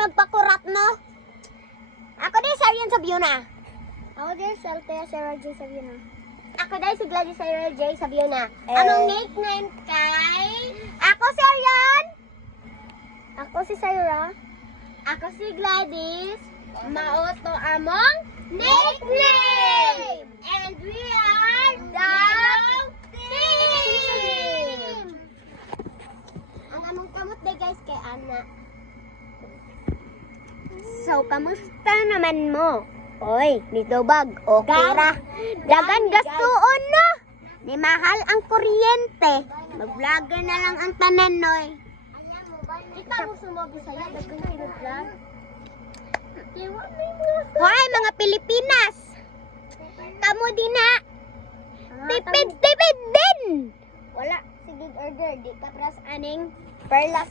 magpakurat, no? Ako din, Sarian Sabiona. Ako din, Saltea Sarah J. Sabiona. Ako din, si Gladys Sarah J. Sabiona. Eh. Among nickname kay... Ako, Sarian. Ako si Sarah. Ako si Gladys. Maoto among nickname. And we are the team. Ang among kamot day guys kay Ana. So, kamusta naman mo? Oy, dito bag, okay ra. Dagan gastuon no. Ni mahal ang kuryente. Mag-vlogger na lang ang tanan noy. Kita mo sumabi sa'yo, dagang pinaglan. Hoy, mga Pilipinas! Kamu din na! Tipid din! Wala, sige order, di ka pras Aning perlas